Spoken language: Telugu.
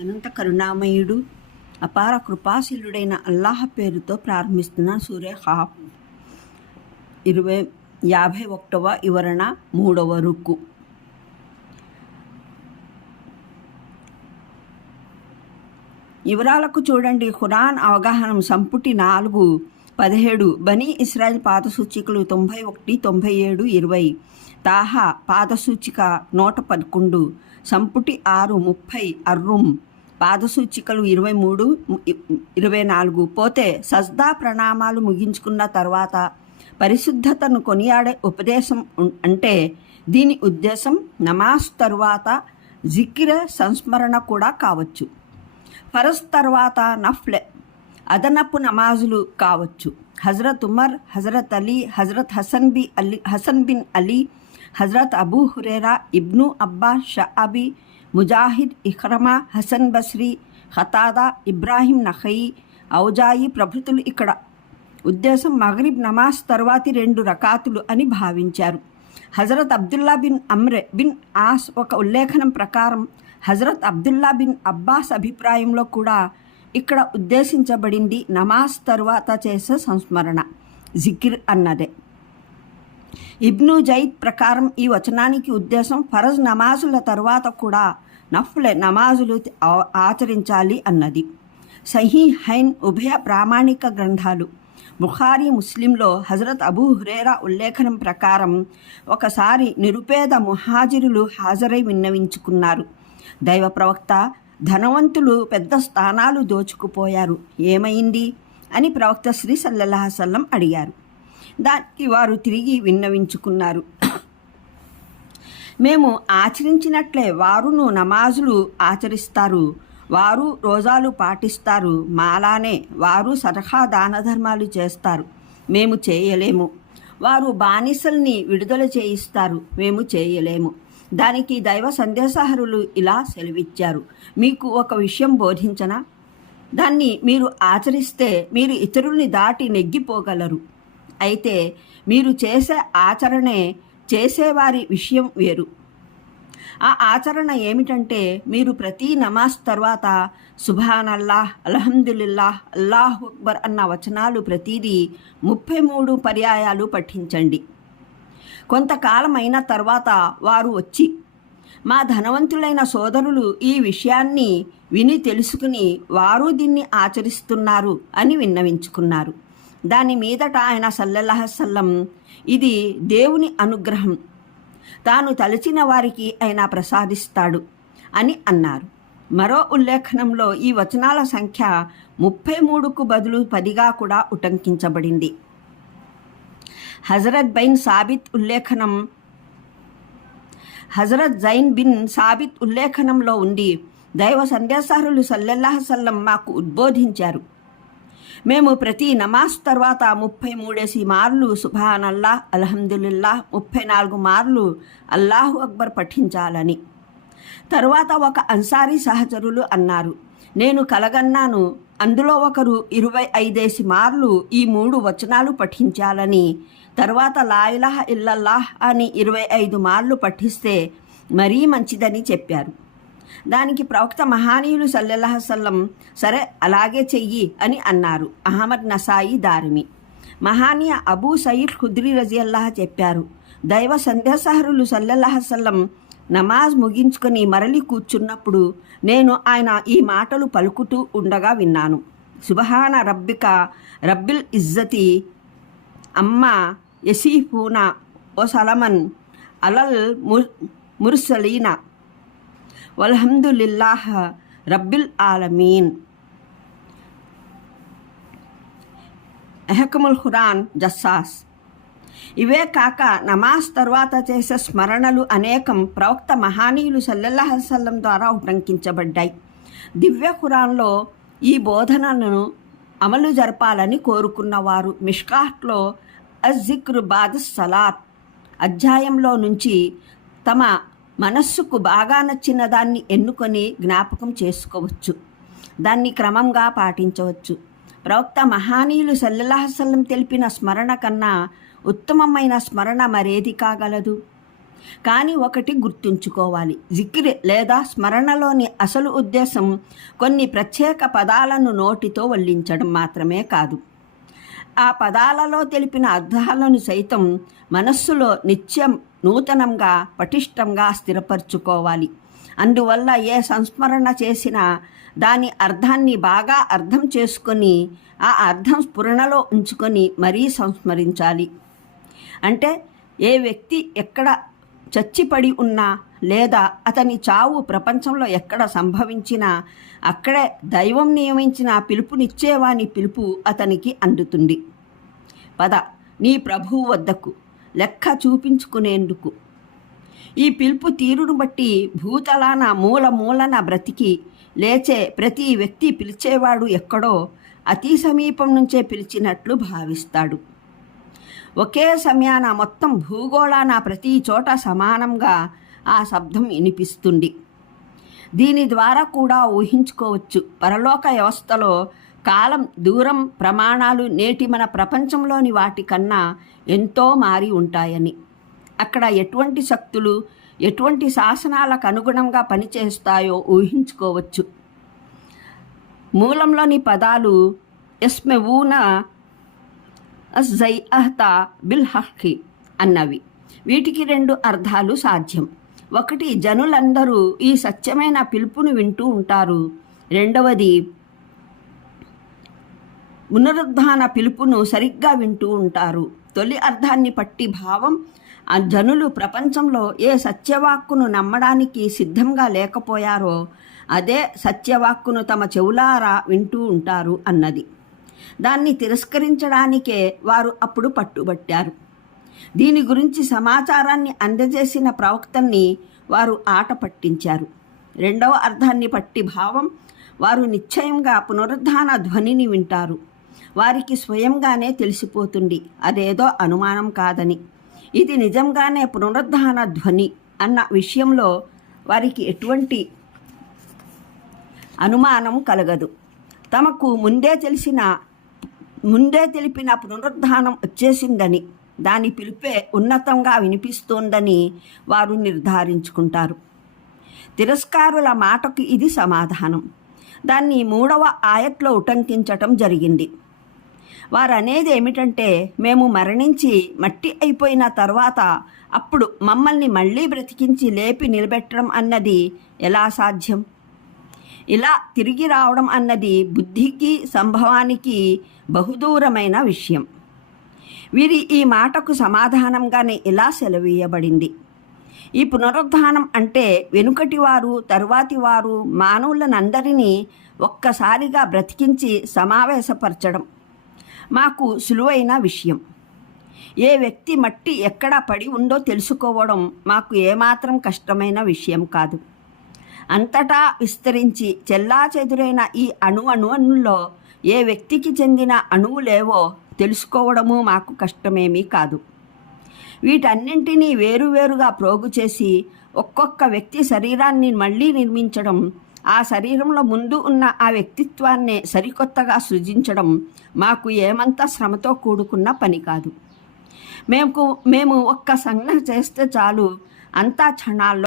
అనంత కరుణామయుడు అపార కృపాశీలుడైన అల్లాహ్ పేరుతో ప్రారంభిస్తున్న సూర్య హాఫ్ ఇరవై యాభై ఒకటవ వివరణ మూడవ రుక్కు వివరాలకు చూడండి. ఖురాన్ అవగాహన సంపుటి నాలుగు పదిహేడు. బనీ ఇస్రాయిల్ పాత సూచికలు తొంభై ఒకటి తొంభై ఏడు ఇరవై. తాహా పాత సూచిక నూట పదకొండు. సంపుటి ఆరు ముప్పై. అర్రుం పాద సూచికలు ఇరవై మూడు ఇరవై నాలుగు. పోతే సజ్దా ప్రణామాలు ముగించుకున్న తర్వాత పరిశుద్ధతను కొనియాడే ఉపదేశం అంటే దీని ఉద్దేశం నమాజ్ తరువాత జిక్ర సంస్మరణ కూడా కావచ్చు. ఫరస్ తర్వాత నఫ్లె అదనపు నమాజులు కావచ్చు. హజరత్ ఉమర్ హజరత్ అలీ హజరత్ హసన్ బి అలీ హసన్ బిన్ అలీ హజరత్ అబూ హురేరా ఇబ్ను అబ్బా షాబి ముజాహిద్ ఇఖ్రమా హసన్ బస్రీ హతాదా ఇబ్రాహీం నఖయి ఔజాయి ప్రభృతులు ఇక్కడ. ఉద్దేశం మగరిబ్ నమాజ్ తరువాతి రెండు రకాతులు అని భావించారు. Hazrat Abdullah bin Amr bin Aas ఒక ఉల్లేఖనం ప్రకారం హజరత్ అబ్దుల్లా బిన్ అబ్బాస్ అభిప్రాయంలో కూడా ఇక్కడ ఉద్దేశించబడింది నమాజ్ తరువాత చేసే సంస్మరణ జికిర్ అన్నదే. ఇబ్ను జైద్ ప్రకారం ఈ వచనానికి ఉద్దేశం ఫరజ్ నమాజుల తరువాత కూడా నఫ్లె నమాజులు ఆచరించాలి అన్నది. సహీ హైన్ ఉభయ ప్రామాణిక గ్రంథాలు. బుఖారీ ముస్లింలో హజరత్ అబూ హురేరా ఉల్లేఖనం ప్రకారం ఒకసారి నిరుపేద ముహాజిరులు హాజరై విన్నవించుకున్నారు. దైవ ప్రవక్త ధనవంతులు పెద్ద స్థానాలు దోచుకుపోయారు. ఏమైంది? అని ప్రవక్త శ్రీ సల్లల్లాహు అడిగారు. దానికి వారు తిరిగి విన్నవించుకున్నారు. మేము ఆచరించినట్లే వారును నమాజులు ఆచరిస్తారు వారు రోజాలు పాటిస్తారు మాలానే వారు సరహా దాన ధర్మాలు చేస్తారు. మేము చేయలేము. వారు బానిసల్ని విడుదల చేయిస్తారు. మేము చేయలేము. దానికి దైవ సందేశహరులు ఇలా సెలవిచ్చారు. మీకు ఒక విషయం బోధించనా? దాన్ని మీరు ఆచరిస్తే మీరు ఇతరుల్ని దాటి నెగ్గిపోగలరు. అయితే మీరు చేసే ఆచరణే చేసేవారి విషయం వేరు. ఆ ఆచరణ ఏమిటంటే మీరు ప్రతి నమాజ్ తర్వాత సుభాన్ అల్లాహ్ అల్హమ్దులిల్లాహ్ అల్లాహ్ అక్బర్ అన్న వచనాలు ప్రతిదీ ముప్పై మూడు పర్యాయాలు పఠించండి. కొంతకాలం అయిన తర్వాత వారు వచ్చి మా ధనవంతులైన సోదరులు ఈ విషయాన్ని విని తెలుసుకుని వారు దీన్ని ఆచరిస్తున్నారు అని విన్నవించుకున్నారు. దాని మీదట ఆయన సల్లల్లాహసల్లం ఇది దేవుని అనుగ్రహం. తాను తలచిన వారికి ఆయన ప్రసాదిస్తాడు అని అన్నారు. మరో ఉల్లేఖనంలో ఈ వచనాల సంఖ్య ముప్పై మూడుకు బదులు పదిగా కూడా ఉటంకించబడింది. హజరత్ బైన్ సాబిత్ ఉల్లేఖనం. హజరత్ జైన్ బిన్ సాబిత్ ఉల్లేఖనంలో ఉంది దైవ సందేశారులు సల్లెల్లాహసల్లం మాకు ఉద్బోధించారు. మేము ప్రతి నమాజ్ తర్వాత ముప్పై మూడేసి మార్లు సుభాన్ అల్లాహ్ అల్హమ్దుల్లాహ్ ముప్పై నాలుగు మార్లు అల్లాహు అక్బర్ పఠించాలని. తరువాత ఒక అన్సారీ సహచరులు అన్నారు నేను కలగన్నాను అందులో ఒకరు ఇరవై ఐదేసి మార్లు ఈ మూడు వచనాలు పఠించాలని. తర్వాత లాయిలాహ ఇల్లల్లాహ్ అని ఇరవై ఐదు మార్లు పఠిస్తే మరీ మంచిదని చెప్పారు. దానికి ప్రవక్త మహానీయులు సల్లెల్లహసల్లం సరే అలాగే చెయ్యి అని అన్నారు. అహ్మద్ నసాయి దారిమి. మహానీయ అబూ సయీద్ ఖుద్రి రజియల్లాహ చెప్పారు దైవ సందేశహరులు సల్లెల్లహసల్లం నమాజ్ ముగించుకొని మరలి కూర్చున్నప్పుడు నేను ఆయన ఈ మాటలు పలుకుతూ ఉండగా విన్నాను. సుబహాన రబ్బిక రబ్బిల్ ఇజ్జతి అమ్మ యసీఫూన ఓ సలమన్ అలల్ ము ముర్సలీన వల్హమ్దులిల్లాహ్ రబ్బిల్ ఆలమీన్ ఎహకముల్ ఖురాన్ జస్సాస్ ఇవే కాక నమాజ్ తర్వాత చేసే స్మరణలు అనేకం ప్రవక్త మహానీయులు సల్లల్లాహసల్లం ద్వారా ఉటంకించబడ్డాయి. దివ్య ఖురాన్లో ఈ బోధనలను అమలు జరపాలని కోరుకున్నవారు మిష్కాహ్లో అజిక్రు బాద్ సలాత్. అధ్యాయంలో నుంచి తమ మనస్సుకు బాగా నచ్చిన దాన్ని ఎన్నుకొని జ్ఞాపకం చేసుకోవచ్చు. దాన్ని క్రమంగా పాటించవచ్చు. ప్రవక్త మహానీయులు సల్లల్లాహసల్లం తెలిపిన స్మరణ కన్నా ఉత్తమమైన స్మరణ మరేది కాగలదు? కానీ ఒకటి గుర్తుంచుకోవాలి. జిక్ర్ లేదా స్మరణలోని అసలు ఉద్దేశం కొన్ని ప్రత్యేక పదాలను నోటితో వల్లించడం మాత్రమే కాదు. ఆ పదాలలో తెలిపిన అర్థాలను సైతం మనస్సులో నిత్యం నూతనంగా పటిష్టంగా స్థిరపరచుకోవాలి. అందువల్ల ఏ సంస్మరణ చేసినా దాని అర్థాన్ని బాగా అర్థం చేసుకొని ఆ అర్థం స్ఫురణలో ఉంచుకొని మరీ సంస్మరించాలి. అంటే ఏ వ్యక్తి ఎక్కడ చచ్చిపడి ఉన్నా లేదా అతని చావు ప్రపంచంలో ఎక్కడ సంభవించినా అక్కడే దైవం నియమించిన పిలుపునిచ్చేవాని పిలుపు అతనికి అందుతుంది. పద నీ ప్రభువు వద్దకు లెక్క చూపించుకునేందుకు. ఈ పిలుపు తీరును బట్టి భూతలాన మూల మూలన బ్రతికి లేచే ప్రతి వ్యక్తి పిలిచేవాడు ఎక్కడో అతి సమీపం నుంచే పిలిచినట్లు భావిస్తాడు. ఒకే సమయాన మొత్తం భూగోళాన ప్రతి చోట సమానంగా ఆ శబ్దం వినిపిస్తుంది. దీని ద్వారా కూడా ఊహించుకోవచ్చు. పరలోక వ్యవస్థలో కాలం దూరం ప్రమాణాలు నేటి మన ప్రపంచంలోని వాటికన్నా ఎంతో మారి ఉంటాయని. అక్కడ ఎటువంటి శక్తులు ఎటువంటి శాసనాలకు అనుగుణంగా పనిచేస్తాయో ఊహించుకోవచ్చు. మూలంలోని పదాలు ఎస్మెవూన అస్జై అహ్తా బిల్ హక్కి అన్నవి. వీటికి రెండు అర్థాలు సాధ్యం. ఒకటి జనులందరూ ఈ సత్యమైన పిలుపును వింటూ ఉంటారు. రెండవది పునరుద్ధాన పిలుపును సరిగ్గా వింటూ ఉంటారు. తొలి అర్థాన్ని పట్టి భావం ఆ జనులు ప్రపంచంలో ఏ సత్యవాక్కును నమ్మడానికి సిద్ధంగా లేకపోయారో అదే సత్యవాక్కును తమ చెవులారా వింటూ ఉంటారు అన్నది. దాన్ని తిరస్కరించడానికే వారు అప్పుడు పట్టుబట్టారు. దీని గురించి సమాచారాన్ని అందజేసిన ప్రవక్తల్ని వారు ఆట పట్టించారు. రెండవ అర్థాన్ని పట్టి భావం వారు నిశ్చయంగా పునరుద్ధాన ధ్వనిని వింటారు. వారికి స్వయంగానే తెలిసిపోతుంది అదేదో అనుమానం కాదని. ఇది నిజంగానే పునరుద్ధాన ధ్వని అన్న విషయంలో వారికి ఎటువంటి అనుమానం కలగదు. తమకు ముందే తెలిసిన ముందే తెలిపిన పునరుద్ధానం వచ్చేసిందని దాని పిలిపే ఉన్నతంగా వినిపిస్తోందని వారు నిర్ధారించుకుంటారు. తిరస్కారుల మాటకు ఇది సమాధానం. దాన్ని మూడవ ఆయట్లో ఉటంకించటం జరిగింది. వారు అనేది ఏమిటంటే మేము మరణించి మట్టి అయిపోయిన తర్వాత అప్పుడు మమ్మల్ని మళ్ళీ బ్రతికించి లేపి నిలబెట్టడం అన్నది ఎలా సాధ్యం? ఇలా తిరిగి రావడం అన్నది బుద్ధికి సంభవానికి బహుదూరమైన విషయం. వీరి ఈ మాటకు సమాధానంగానే ఇలా సెలవీయబడింది. ఈ పునరుద్ధానం అంటే వెనుకటి వారు తరువాతి వారు మానవులనందరినీ ఒక్కసారిగా బ్రతికించి సమావేశపరచడం మాకు సులువైన విషయం. ఏ వ్యక్తి మట్టి ఎక్కడ పడి ఉందో తెలుసుకోవడం మాకు ఏమాత్రం కష్టమైన విషయం కాదు. అంతటా విస్తరించి చెల్లా చెదురైన ఈ అణు అణువుల్లో ఏ వ్యక్తికి చెందిన అణువులేవో తెలుసుకోవడము మాకు కష్టమేమీ కాదు. వీటన్నింటినీ వేరువేరుగా ప్రోగు చేసి ఒక్కొక్క వ్యక్తి శరీరాన్ని మళ్ళీ నిర్మించడం ఆ శరీరంలో ముందు ఉన్న ఆ వ్యక్తిత్వాన్నే సరికొత్తగా సృజించడం మాకు ఏమంత శ్రమతో కూడుకున్న పని కాదు. మేము మేము ఒక్క సంజ్ఞ చేస్తే చాలు అంతా క్షణాల్లో